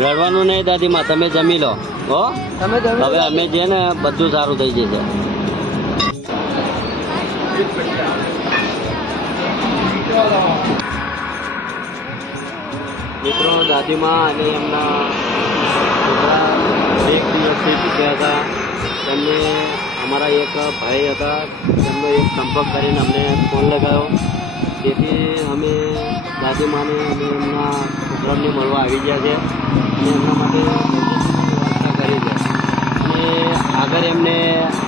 લડવાનું નહીં દાદીમાં, તમે જમી લો હો. હવે અમે જે ને બધું સારું થઈ જશે. મિત્રો દાદીમાં અને એમના છોકરા એક દિવસથી ચૂક્યા હતા. તેમને અમારા એક ભાઈ હતા, તેમનો એક સંપર્ક કરીને અમને ફોન લગાવ્યો. તેથી અમે દાદીમાને અને એમના છોકરાને મળવા આવી ગયા છે અને એમના માટે વ્યવસ્થા કરી છે. અને આગળ એમને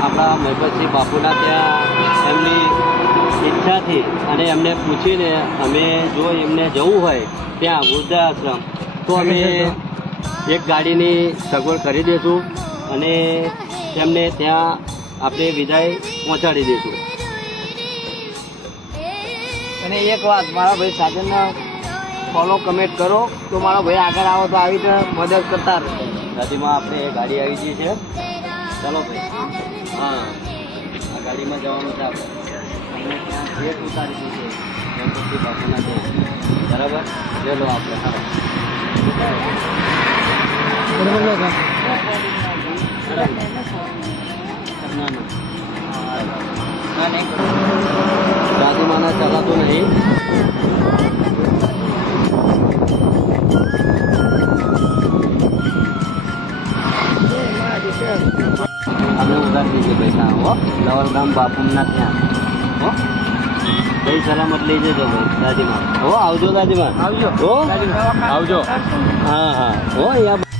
આપણા મહેપતસિંહ બાપુના ત્યાં એમની ઈચ્છાથી અને એમને પૂછીને અમે જો એમને જવું હોય ત્યાં વૃદ્ધાશ્રમ તો અમે એક ગાડીની સગવડ કરી દઈશું અને તેમને ત્યાં આપણે વિદાય પહોંચાડી દઈશું. અને એક વાત, મારા ભાઈ સાજનને ફોલો કમેન્ટ કરો તો મારા ભાઈ આગળ આવો તો આવી રીતે મદદ કરતા રહે. દાદીમાં આપણે ગાડી આવી ગઈ છે. ચાલો ભાઈ, હા આ ગાડીમાં જવાનું છે આપણે. અમને ત્યાં ગેટ ઉતારી દીધું છે ગણપતિ બાપુના ત્યાં. બરાબર, લે લો આપણે. દાદીમાને ચલાતું નહીં. અમે ઉધાર દીધે પૈસા હો લવલગામ બાપુના ત્યાં હો. કઈ સલામત લઈ જજો ભાઈ દાદીમાં હો. આવજો દાદીમાં, આવજો હો આવજો. હા હા હો યા